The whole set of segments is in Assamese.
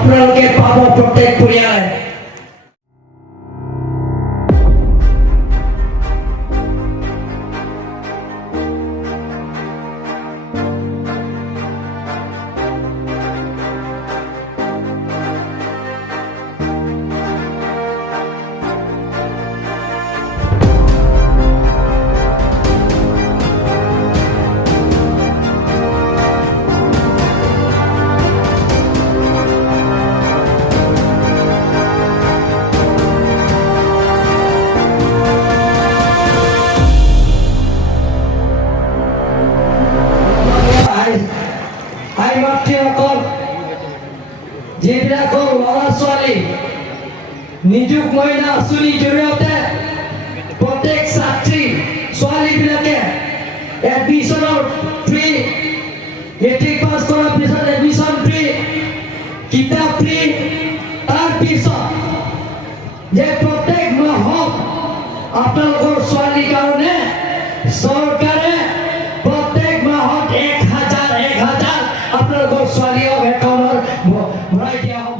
আপোনালোকে পাব প্ৰত্যেক পৰিয়ালে। যিবিলাকৰ ল'ৰা ছোৱালী নিযুক মহিলা আঁচনিৰ জৰিয়তে প্ৰত্যেক ছাত্ৰী ছোৱালীবিলাকে এডমিশ্যনৰ ফ্ৰী, মেট্ৰিক পাছ কৰাৰ পিছত এডমিশ্যন ফ্ৰী, কিতাপ ফ্ৰী। তাৰপিছত যে প্ৰত্যেক মাহত আপোনালোকৰ ছোৱালীৰ কাৰণে চৰকাৰে প্ৰত্যেক মাহত 1000 আপোনালোকৰ ছোৱালীক একাউণ্টত ভৰাই দিয়া হ'ব।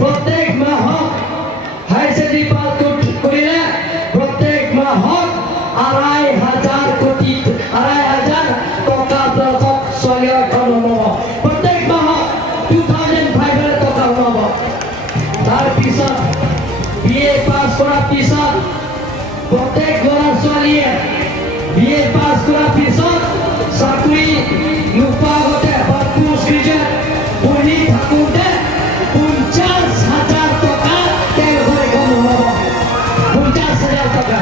প্ৰত্যেক মাহত হাই ছেকেণ্ডাৰী পাছ কৰিলে প্ৰত্যেক মাহত 2,500 টকা আপোনালোকক ছোৱালীৰ একাউণ্টত হ'ব। প্ৰত্যেক মাহত 2,500 টকা হ'ব। তাৰপিছত BA পাছ কৰাৰ পিছত প্ৰত্যেক ল'ৰা ছোৱালীয়ে BA পাছ কৰাৰ পিছত চাকৰি নোপোৱা আগতে বা পোষ্ট গ্ৰেজুৱেট পঢ়ি থাকোঁতে 50,000 টকা তেওঁলোকৰ একাউণ্টত হ'ব। 50,000 টকা।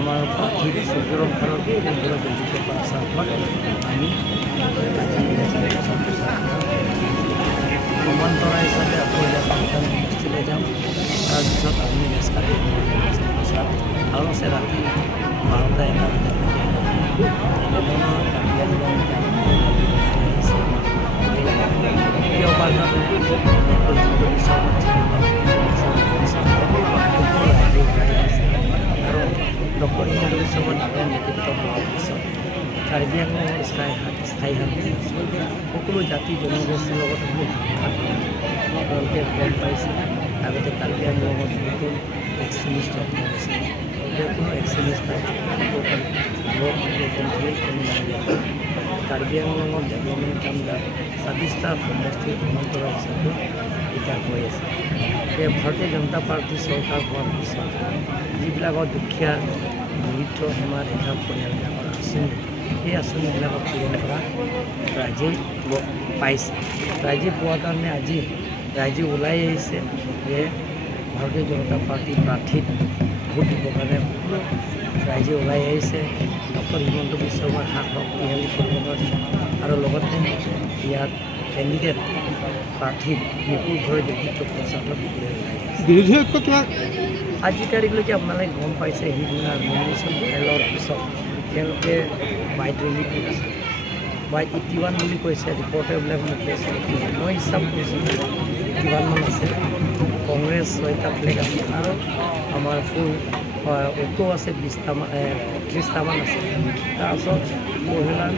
আমাৰ সূৰ্যৰম ভাৰতে আমি সমান্তৰা হিসাবে চলে যাম। তাৰপিছত আমি গেছ কাটি আৰু আছে ৰাতি 12টা 1টা বজাত এনেধৰণৰ কাৰ্বি আংলং দ্বিতীয়বাৰ আৰু ডক্টৰ হিমন্ত বিশ্ব শৰ্মাৰ নেতৃত্ব লোৱাৰ পিছত কাৰ্বি আংলঙৰ স্থায়ী শান্তি সকলো জাতি জনগোষ্ঠীৰ লগত তেওঁলোকে গম পাইছে আগতে কাৰ্বি আংলঙত নতুন এক্সট্ৰিমিষ্ট জন্ম হৈছিল কোনো এক্সট্ৰিমিষ্ট নাই কাৰ্বি আংলঙৰ ডেভেলপমেণ্ট কামবিলাক 26টা সমষ্টি ভ্ৰমণ কৰা হিচাপে এতিয়া হৈ আছে ভাৰতীয় জনতা পাৰ্টী চৰকাৰ হোৱাৰ পিছত যিবিলাকৰ দুখীয়া দৰিদ্ৰ সীমা ৰেখা পৰিয়ালবিলাকৰ আঁচনি সেই আঁচনিবিলাকক পূৰণ কৰা ৰাইজে পাইছে ৰাইজে পোৱাৰ কাৰণে আজি ৰাইজে ওলাই আহিছে যে ভাৰতীয় জনতা পাৰ্টীৰ প্ৰাৰ্থীক ভোট দিবৰ কাৰণে সকলো ৰাইজে ওলাই আহিছে ডক্টৰ হিমন্ত বিশ্ব শৰ্মাৰ হাত শক্তিশালী কৰিব কাৰণে আৰু লগতে ইয়াত কেণ্ডিডেট প্ৰাৰ্থীক বিপুল ঘৰৰ নেতৃত্ব প্ৰচাৰত দিবলৈ ওলাই আহিছে বিৰোধী ঐক্য কিবা আজিৰ তাৰিখলৈকে আপোনালোকে গম পাইছে সিদিনা নমিনেশ্যন ফাইলৰ পিছত তেওঁলোকে বাইট ৰেলী কৰিছে বাইট 81 বুলি কৈছে ৰিপৰ্টাৰবিলাক মোক কৈছে মই হিচাপ কৰিছোঁ 81 মান আছে কংগ্ৰেছ 6টা ফ্লেগ আছে আৰু আমাৰ ফুল অটো আছে 20টামান 30টামান আছে তাৰপিছত মহিলাৰ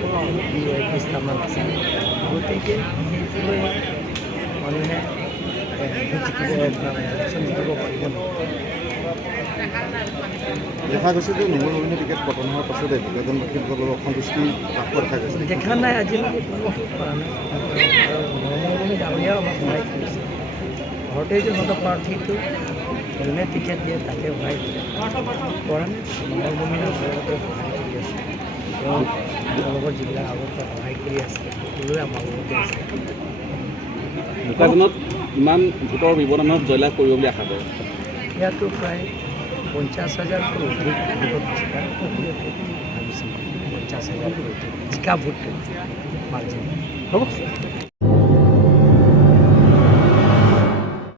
20টামান আছে গতিকে সেইটোলৈ মানুহে জিকিব পাৰিব দেখা গৈছে যে নিৰ্মল মহিলা টিকেট পতন হোৱাৰ পাছতে বিভাজনবাসীসকলৰ অসন্তুষ্টি হ্ৰাস পোৱা দেখা গৈছে দেখা নাই আজিলৈকে কোনো কৰা নাই আৰু নৰেন্দ্ৰ ডাঙৰীয়াও আমাক সহায় কৰিছে ভাৰতীয় জনতা পাৰ্টীটো যোনে টিকেট দিয়ে তাকে সহায় কৰা নাই নৰেন্দ্ৰ ঘৰতে সহায় কৰি আছে তেওঁ তেওঁলোকৰ যিবিলাক আগৰ পৰা সহায় কৰি আছে সকলোৱে আমাৰ লগতে আছে নিৰ্বাচনত ইমান ভোটৰ ব্যৱধানত জয়লাভ কৰিব বুলি আশা কৰে ইয়াতো প্ৰায় 50,000তকৈ অধিক ভোটত জিকা ভাবিছোঁ 50,000তকৈ অধিক জিকা ভোট মাৰ্জিন হ'ব